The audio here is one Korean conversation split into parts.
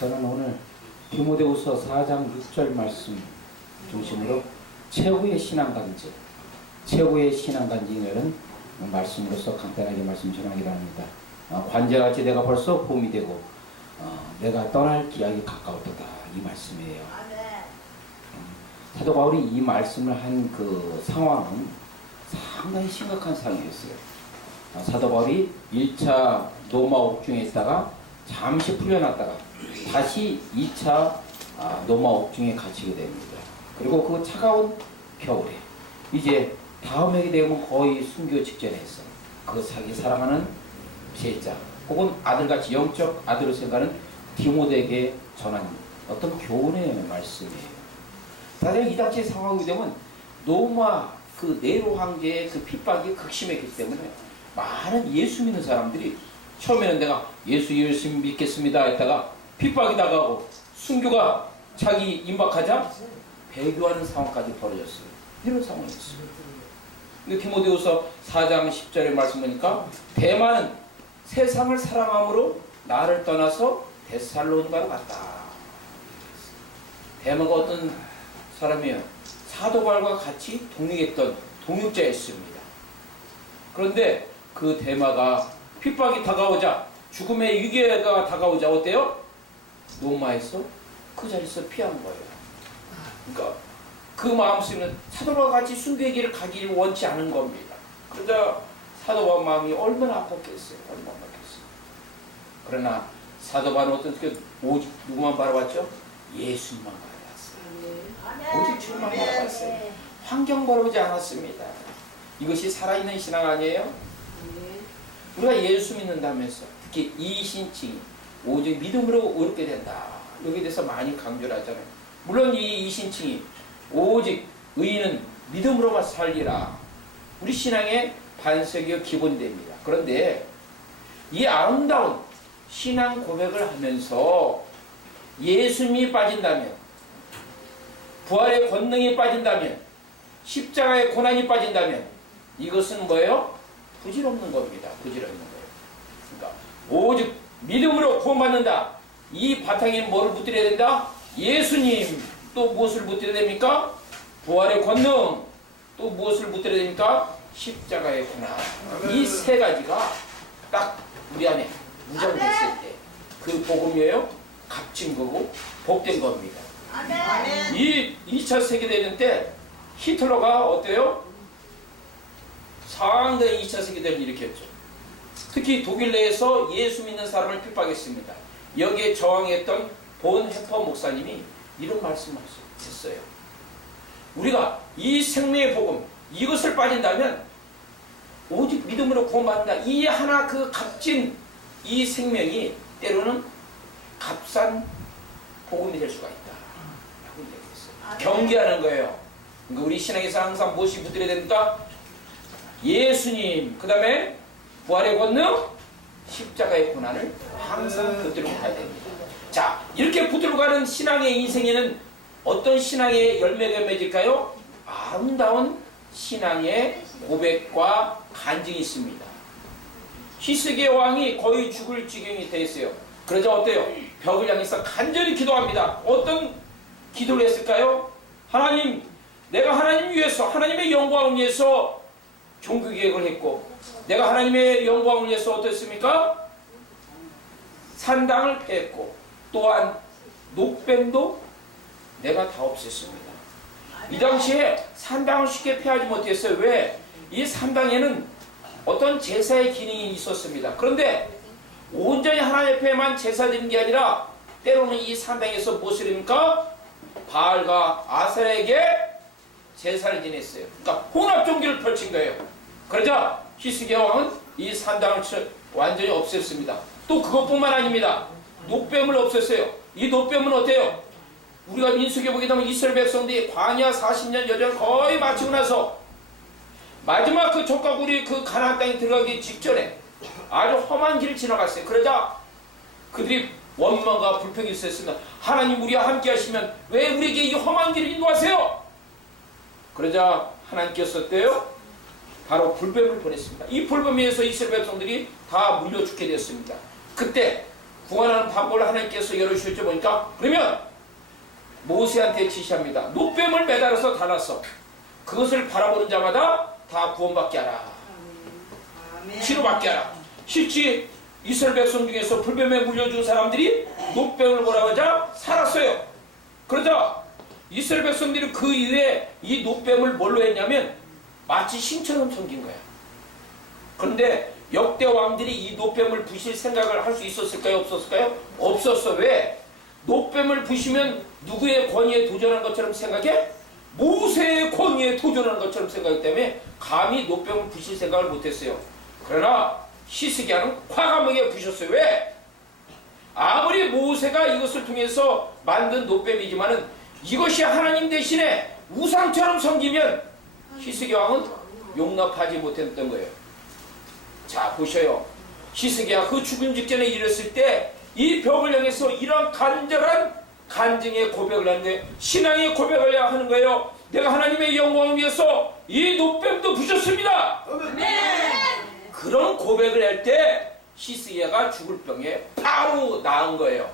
저는 오늘 디모데후서 4장 6절 말씀 중심으로 최후의 신앙간증, 최후의 신앙간증이라는 말씀으로서 간단하게 말씀 전하기로 합니다. 관제같이 내가 벌써 봄이 되고 내가 떠날 기약이 가까웠다, 이 말씀이에요. 사도 바울이 이 말씀을 한 그 상황은 상당히 심각한 상황이었어요. 사도 바울이 1차 로마 옥중에 있다가 잠시 풀려났다가 다시 2차 로마 옥중에 갇히게 됩니다. 그리고 그 차가운 겨울에 이제 다음 해에 되면 거의 순교 직전에 있어요. 그 자기 사랑하는 제자 혹은 아들같이 영적 아들로 생각하는 디모데에게 전한 어떤 교훈의 말씀이에요. 사실 이 당시의 상황이 되면 로마 그 네로 황제의 그 핍박이 극심했기 때문에 많은 예수 믿는 사람들이 처음에는 내가 예수 믿겠습니다 했다가 핍박이 다가오고 순교가 자기 임박하자 배교하는 상황까지 벌어졌어요. 이런 상황이었어요. 근데 디모데후서 4장 10절의 말씀 보니까 대마는 세상을 사랑함으로 나를 떠나서 데살로니가로 갔다. 대마가 어떤 사람이에요? 사도 바울과 같이 동행했던 동역자였습니다. 그런데 그 대마가 핍박이 다가오자, 죽음의 위기가 다가오자 어때요? 로마에서 그 자리에서 피한 거예요. 그러니까 그 마음속에는 사도와 같이 순교의 길을 가기를 원치 않은 겁니다. 그러자 사도바 마음이 얼마나 아팠겠어요. 얼마나 아팠겠어요. 그러나 사도바는 어떻게 오직 누구만 바라봤죠? 예수님만 바라봤어요. 오직 주님만 바라봤어요. 환경 바라보지 않았습니다. 이것이 살아있는 신앙 아니에요? 우리가 예수 믿는다면서 특히 이신칭이 오직 믿음으로 얻게 된다. 여기에 대해서 많이 강조를 하잖아요. 물론 이 이신칭이 오직 의인은 믿음으로만 살리라. 우리 신앙의 반석이요 기본됩니다. 그런데 이 아름다운 신앙 고백을 하면서 예수님이 빠진다면, 부활의 권능이 빠진다면, 십자가의 고난이 빠진다면 이것은 뭐예요? 부질없는 겁니다. 부질없는 거예요. 그러니까 오직 믿음으로 구원받는다. 이 바탕에 뭐를 붙들어야 된다? 예수님. 또 무엇을 붙들어야 됩니까? 부활의 권능. 또 무엇을 붙들어야 됩니까? 십자가의 고난. 이 세 가지가 딱 우리 안에 무장됐을 때 그 복음이에요. 값진 거고 복된 겁니다. 이 2차 세계대전 때 히틀러가 어때요? 상당히 2차 세계대전을 일으켰죠. 특히 독일 내에서 예수 믿는 사람을 핍박했습니다. 여기에 저항했던 본 해퍼 목사님이 이런 말씀하셨어요. 우리가 이 생명의 복음, 이것을 빠진다면 오직 믿음으로 구원받는다. 이 하나 그 값진 이 생명이 때로는 값싼 복음이 될 수가 있다. 라고 얘기했어요. 경계하는 거예요. 그러니까 우리 신앙에서 항상 무엇이 붙들어야 됩니까? 예수님, 그 다음에 부활의 권능, 십자가의 고난을 항상 붙들고 가야 됩니다. 자, 이렇게 붙들고 가는 신앙의 인생에는 어떤 신앙의 열매가 맺을까요? 아름다운 신앙의 고백과 간증이 있습니다. 히스기야 왕이 거의 죽을 지경이 됐어요. 그러자 어때요? 벽을 향해서 간절히 기도합니다. 어떤 기도를 했을까요? 하나님, 내가 하나님 위해서, 하나님의 영광을 위해서 종교개혁을 했고, 내가 하나님의 영광을 위해서 어떻습니까? 산당을 폐했고, 또한 녹뱀도 내가 다 없앴습니다. 이 당시에 산당을 쉽게 폐하지 못했어요. 왜? 이 산당에는 어떤 제사의 기능이 있었습니다. 그런데 온전히 하나님 앞에만 제사 드리는 게 아니라 때로는 이 산당에서 무엇을 합니까? 바알과 아세라에게 제사를 지냈어요. 그러니까 혼합 종교를 펼친 거예요. 그러자 히스기야 왕은 이 산당을 완전히 없앴습니다. 또 그것뿐만 아닙니다. 녹뱀을 없앴어요. 이 녹뱀은 어때요? 우리가 민수기에 보게 되면 이스라엘 백성들이 광야 40년 여정을 거의 마치고 나서 마지막 그 족가구리 그 가나안 땅에 들어가기 직전에 아주 험한 길을 지나갔어요. 그러자 그들이 원망과 불평이 있었습니다. 하나님, 우리와 함께 하시면 왜 우리에게 이 험한 길을 인도하세요? 그러자 하나님께서 어때요? 바로 불뱀을 보냈습니다. 이 불뱀에 의해서 이스라엘 백성들이 다 물려 죽게 됐습니다. 그때 구원하는 방법을 하나님께서 열어주셨죠. 보니까 그러면 모세한테 지시합니다. 노뱀을 매달아서 달았어. 그것을 바라보는 자마다 다 구원받게 하라. 치료받게 하라. 실제 이스라엘 백성 중에서 불뱀에 물려준 사람들이 노뱀을 보라보자 살았어요. 그러자 이스라엘 백성들이 그 이후에 이 노뱀을 뭘로 했냐면 마치 신처럼 섬긴 거야. 그런데 역대 왕들이 이 노뱀을 부실 생각을 할 수 있었을까요? 없었을까요? 없었어. 왜? 노뱀을 부시면 누구의 권위에 도전한 것처럼 생각해? 모세의 권위에 도전한 것처럼 생각하기 때문에 감히 노뱀을 부실 생각을 못했어요. 그러나 히스기야는 과감하게 부셨어요. 왜? 아무리 모세가 이것을 통해서 만든 노뱀이지만은 이것이 하나님 대신에 우상처럼 섬기면 히스기야 왕은 용납하지 못했던 거예요. 자, 보셔요. 히스기야 그 죽음 직전에 이르렀을 때 이 벽을 향해서 이런 간절한 간증의 고백을 하는데 신앙의 고백을 하는 거예요. 내가 하나님의 영광을 위해서 이 노뱀도 부셨습니다. 그런 고백을 할 때 히스기야가 죽을 병에 바로 나은 거예요.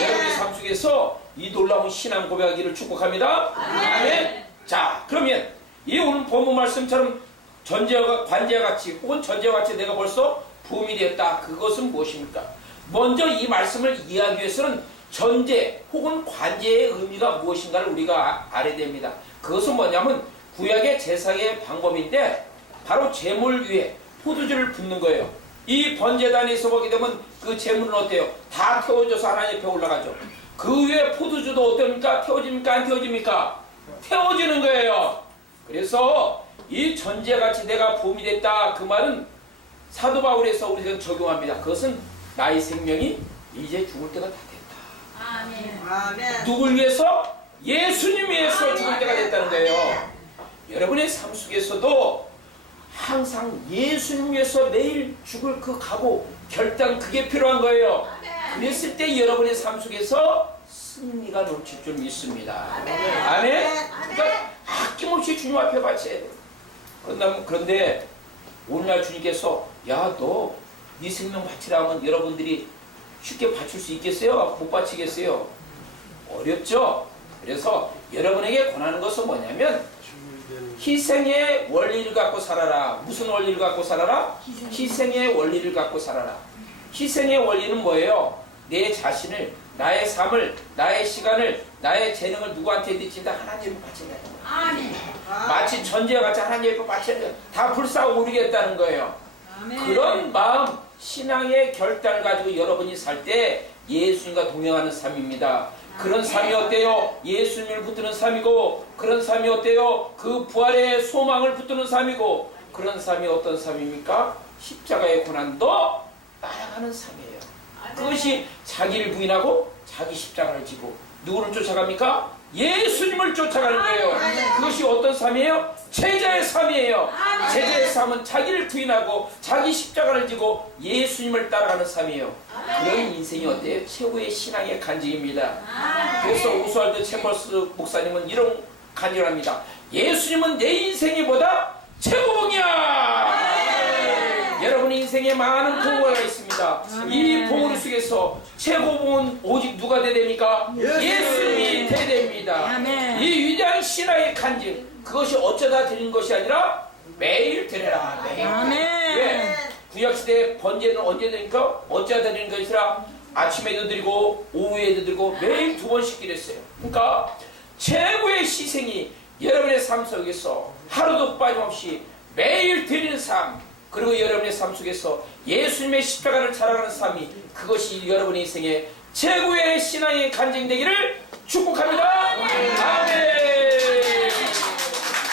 여러분의 삶 속에서 이 놀라운 신앙 고백하기를 축복합니다. 아멘. 자, 그러면 이 오늘 본문 말씀처럼 전제와 관제와 같이 혹은 전제와 같이 내가 벌써 부음이 되었다. 그것은 무엇입니까? 먼저 이 말씀을 이해하기 위해서는 전제 혹은 관제의 의미가 무엇인가를 우리가 알아야 됩니다. 그것은 뭐냐면 구약의 제사의 방법인데 바로 제물 위에 포도주를 붓는 거예요. 이 번제단에서 보게 되면 그 제물은 어때요? 다 태워져서 하나님 앞에 올라가죠. 그 위에 포도주도 어떻습니까? 태워집니까? 안 태워집니까? 태워지는 거예요. 그래서 이 전제같이 내가 부음이 됐다. 그 말은 사도 바울에서 우리가 적용합니다. 그것은 나의 생명이 이제 죽을 때가 다 됐다. 아멘. 누굴 위해서? 예수님 위해서 죽을 때가 됐다는 거예요. 여러분의 삶 속에서도 항상 예수님 위해서 매일 죽을 그 각오, 결단 그게 필요한 거예요. 그랬을 때 여러분의 삶 속에서 승리가 넘칠 줄 믿습니다. 아멘. 그러니까 아낌없이 주님 앞에 바쳐야 돼요. 그런데 오늘날 주님께서 야, 너 네 생명 바치라면 여러분들이 쉽게 바칠 수 있겠어요? 못 바치겠어요? 어렵죠? 그래서 여러분에게 권하는 것은 뭐냐면 희생의 원리를 갖고 살아라. 무슨 원리를 갖고 살아라? 희생의 원리를 갖고 살아라. 희생의 원리는 뭐예요? 내 자신을, 나의 삶을, 나의 시간을, 나의 재능을 누구한테 드린다? 하나님을 바친다는 거예요. 아멘. 마치 전제와 같이 하나님을 바치는 다 불사오르겠다는 거예요. 아멘. 그런 마음, 신앙의 결단을 가지고 여러분이 살 때 예수님과 동행하는 삶입니다. 그런 삶이 어때요? 예수님을 붙드는 삶이고, 그런 삶이 어때요? 그 부활의 소망을 붙드는 삶이고, 그런 삶이 어떤 삶입니까? 십자가의 고난도 따라가는 삶이에요. 그것이 자기를 부인하고 자기 십자가를 지고 누구를 쫓아갑니까? 예수님을 쫓아가는 거예요. 그것이 어떤 삶이에요? 제자의 삶이에요. 제자의 삶은 자기를 부인하고 자기 십자가를 지고 예수님을 따라가는 삶이에요. 그런 인생이 어때요? 최고의 신앙의 간증입니다. 그래서 오스왈드 챔버스 목사님은 이런 간증을 합니다. 예수님은 내 인생이 보다 최고봉이야. 여러분 인생에 많은 보호가 있습니다. 이 보호 속에서 최고봉은 오직 누가 돼야 됩니까? 예수님이 돼야 됩니다. 이 위대한 신앙의 간증, 그것이 어쩌다 드리는 것이 아니라 매일 드려라. 매일. 왜? 구약시대 번제는 언제 드립니까? 어쩌다 드리는 것이 아니라 아침에도 드리고 오후에도 드리고 매일 2번씩 드렸어요. 그러니까 최고의 희생이 여러분의 삶 속에서 하루도 빠짐없이 매일 드리는 삶, 그리고 여러분의 삶 속에서 예수님의 십자가를 자랑하는 삶이, 그것이 여러분의 인생의 최고의 신앙의 간증되기를 축복합니다. 아멘.